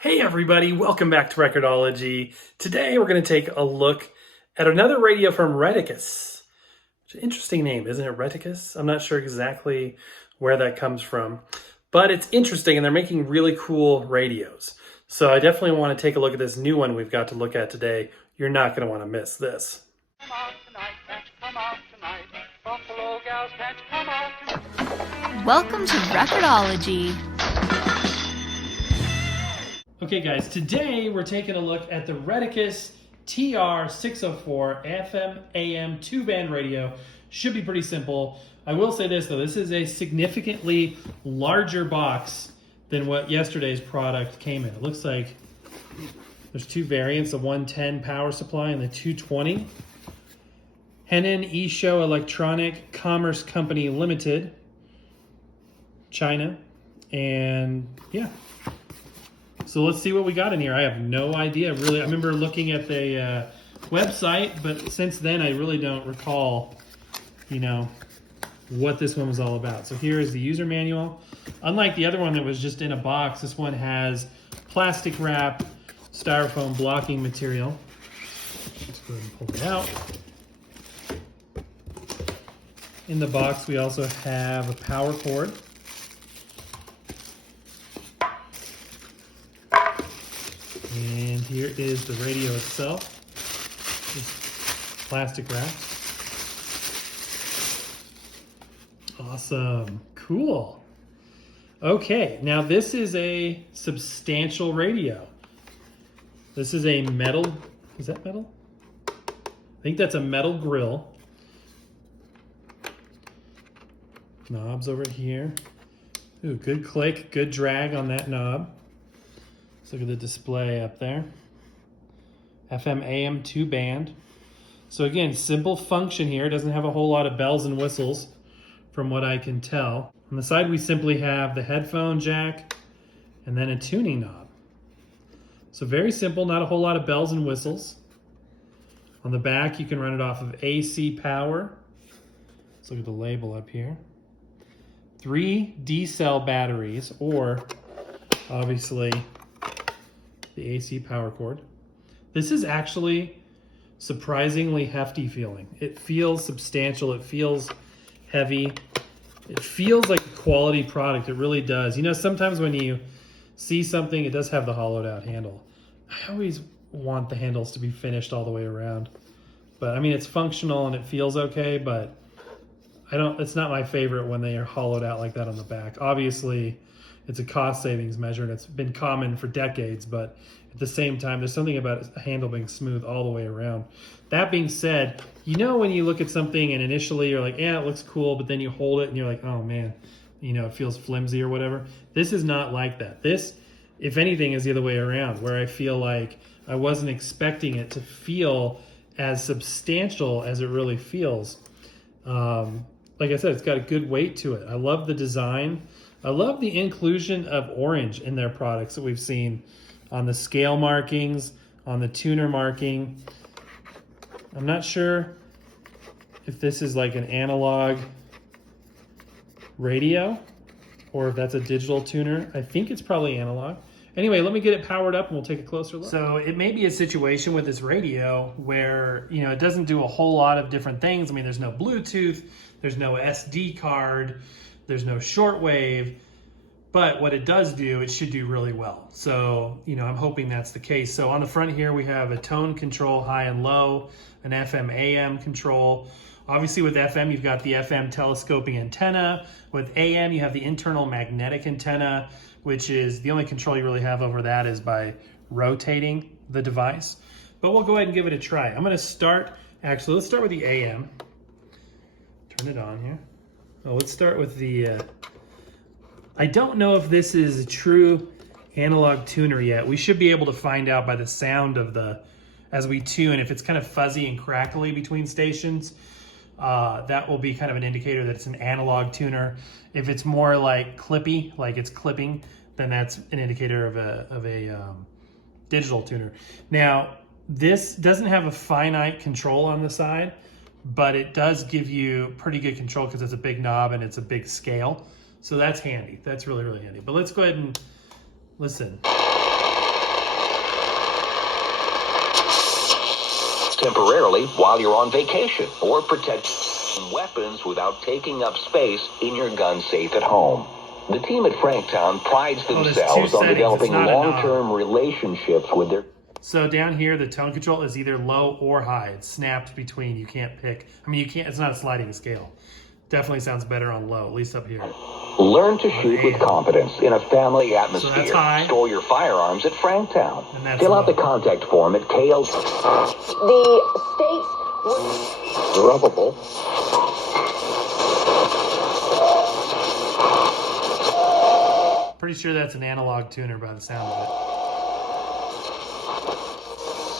Hey everybody, welcome back to Record-ology. Today we're going to take a look at another radio from Retekess. It's an interesting name, isn't it, Retekess? I'm not sure exactly where that comes from, but it's interesting and they're making really cool radios. So I definitely want to take a look at this new one we've got to look at today. You're not going to want to miss this. Come out tonight, can't you come out tonight? Buffalo gals, can't you come out tonight? Welcome to Record-ology. Okay guys, today we're taking a look at the Retekess TR604 FM AM 2-band radio. Should be pretty simple. I will say this though, this is a significantly larger box than what yesterday's product came in. It looks like there's two variants, the 110 power supply and the 220. Henan Esho Electronic Commerce Company Limited, China, and yeah. So let's see what we got in here. I have no idea, really. I remember looking at the website, but since then I really don't recall, what this one was all about. So here is the user manual. Unlike the other one that was just in a box, this one has plastic wrap, styrofoam blocking material. Let's go ahead and pull it out. In the box, we also have a power cord. And here is the radio itself. It's plastic wrap. Awesome. Cool. Okay, now this is a substantial radio. This is a metal, is that metal? I think that's a metal grill. Knobs over here. Ooh, good click, good drag on that knob. Let's look at the display up there. FM AM 2-band. So again, simple function here. It doesn't have a whole lot of bells and whistles from what I can tell. On the side, we simply have the headphone jack and then a tuning knob. So very simple, not a whole lot of bells and whistles. On the back, you can run it off of AC power. Let's look at the label up here. 3 D-cell batteries, or obviously the AC power cord. This is actually surprisingly hefty feeling. It feels substantial, it feels heavy. It feels like a quality product, it really does. Sometimes when you see something, it does have the hollowed out handle. I always want the handles to be finished all the way around. But I mean, it's functional and it feels okay, but it's not my favorite when they are hollowed out like that on the back. Obviously, it's a cost savings measure and it's been common for decades, but at the same time, there's something about a handle being smooth all the way around. That being said, when you look at something and initially you're like, yeah, it looks cool, but then you hold it and you're like, oh man, it feels flimsy or whatever. This is not like that. This, if anything, is the other way around, where I feel like I wasn't expecting it to feel as substantial as it really feels. Like I said, it's got a good weight to it. I love the design. I love the inclusion of orange in their products that we've seen on the scale markings, on the tuner marking. I'm not sure if this is like an analog radio or if that's a digital tuner. I think it's probably analog. Anyway, let me get it powered up and we'll take a closer look. So it may be a situation with this radio where, it doesn't do a whole lot of different things. I mean, there's no Bluetooth, there's no SD card, there's no shortwave, but what it does do, it should do really well. So, I'm hoping that's the case. So on the front here, we have a tone control, high and low, an FM AM control. Obviously with FM, you've got the FM telescoping antenna. With AM, you have the internal magnetic antenna, which is the only control you really have over that is by rotating the device. But we'll go ahead and give it a try. I'm gonna let's start with the AM. Turn it on here. Oh, let's start with the, I don't know if this is a true analog tuner yet. We should be able to find out by the sound of as we tune, if it's kind of fuzzy and crackly between stations, that will be kind of an indicator that it's an analog tuner. If it's more like clippy, like it's clipping, then that's an indicator of a digital tuner. Now, this doesn't have a finite control on the side, but it does give you pretty good control because it's a big knob and it's a big scale. So that's handy. That's really, really handy. But let's go ahead and listen. temporarily while you're on vacation, or protect weapons without taking up space in your gun safe at home. The team at Franktown prides there's two themselves on settings. developing It's not a knob. long-term relationships with their... So down here, the tone control is either low or high. It's snapped between. You can't pick. I mean, you can't. It's not a sliding scale. Definitely sounds better on low, at least up here. Learn to shoot with confidence in a family atmosphere. So that's high. Store your firearms at Franktown. And that's Fill out low. the contact form at KL. The states Droppable. Pretty sure that's an analog tuner by the sound of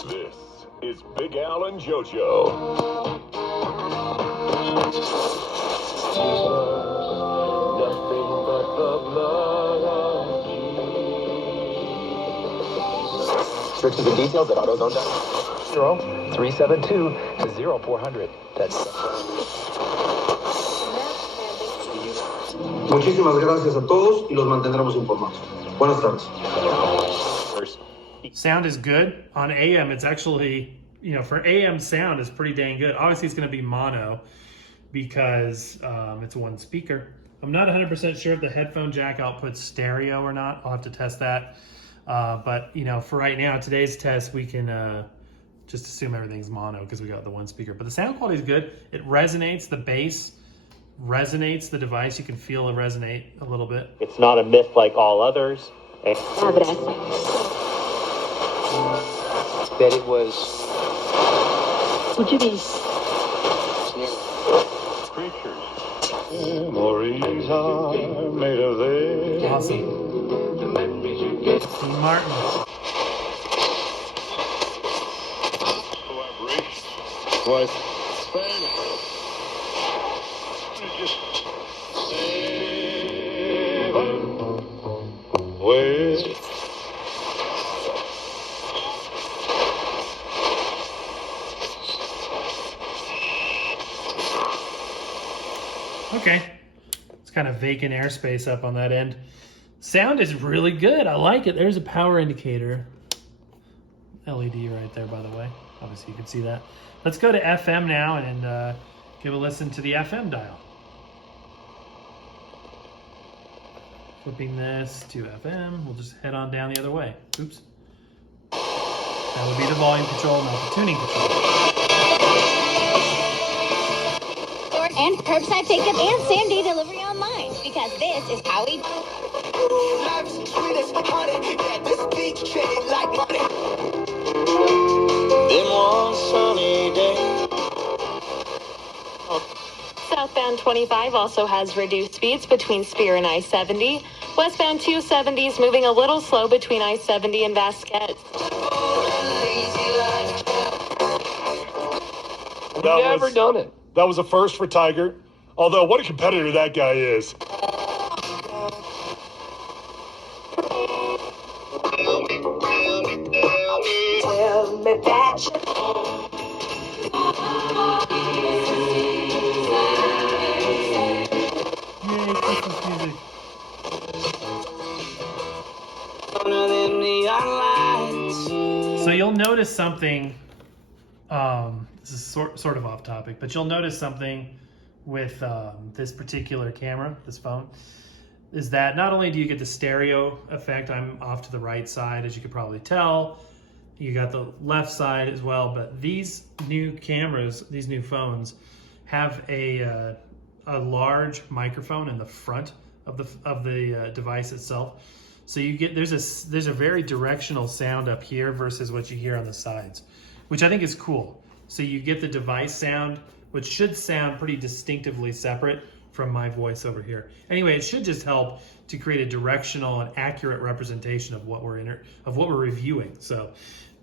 This is Big Al and JoJo. Restrictions and details at AutoZone.com. 0372-0400. That's Muchísimas gracias a todos y los mantendremos informados. Buenas tardes. it. Sound is good. On AM, it's actually, you know, for AM sound is pretty dang good. Obviously, it's going to be mono because it's one speaker. I'm not 100% sure if the headphone jack outputs stereo or not. I'll have to test that. But, you know, for right now, today's test, we can just assume everything's mono because we got the one speaker. But the sound quality is good. It resonates. The bass resonates the device. You can feel it resonate a little bit. It's not a myth like all others. that it was. would you be Memories are made of this. Awesome. Dean Martin. Collaboration. Right. Spanish. Just Wait. Okay. It's kind of vacant airspace up on that end. Sound is really good. I like it. There's a power indicator. LED right there, by the way. Obviously, you can see that. Let's go to FM now and give a listen to the FM dial. Flipping this to FM. We'll just head on down the other way. Oops. That would be the volume control, not the tuning control. And curbside pickup and same-day delivery online, because this is how we Southbound 25 also has reduced speeds between Spear and I-70. Westbound 270 is moving a little slow between I-70 and Vasquez. Never done it. That was a first for Tiger. Although, what a competitor that guy is. Yay, Christmas music. So you'll notice something, this is sort of off topic, but you'll notice something with this particular camera, this phone, is that not only do you get the stereo effect, I'm off to the right side, as you could probably tell, you got the left side as well, but these new cameras, these new phones, have a large microphone in the front of the device itself. So you get there's a very directional sound up here versus what you hear on the sides, which I think is cool. So you get the device sound, which should sound pretty distinctively separate from my voice over here. Anyway, it should just help to create a directional and accurate representation of what we're reviewing. So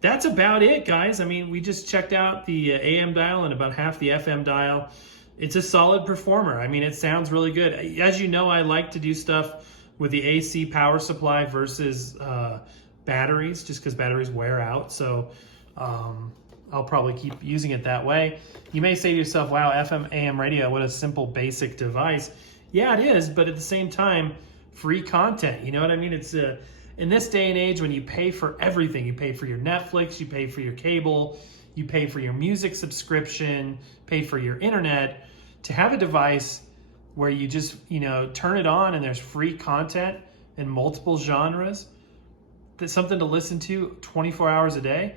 that's about it, guys. I mean, we just checked out the AM dial and about half the FM dial. It's a solid performer. I mean, it sounds really good. As you know, I like to do stuff with the AC power supply versus batteries, just because batteries wear out. So I'll probably keep using it that way. You may say to yourself, wow, FM, AM radio, what a simple, basic device. Yeah, it is, but at the same time, free content. You know what I mean? It's in this day and age when you pay for everything, you pay for your Netflix, you pay for your cable, you pay for your music subscription, pay for your internet, to have a device where you just, turn it on and there's free content in multiple genres, that's something to listen to 24 hours a day,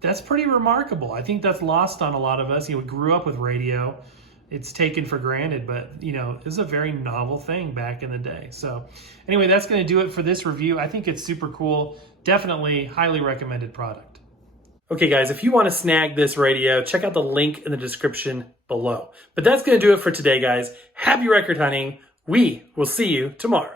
that's pretty remarkable. I think that's lost on a lot of us. We grew up with radio. It's taken for granted, but it was a very novel thing back in the day. So anyway, that's going to do it for this review. I think it's super cool. Definitely highly recommended product. Okay guys, if you want to snag this radio, check out the link in the description below. But that's going to do it for today, guys. Happy record hunting. We will see you tomorrow.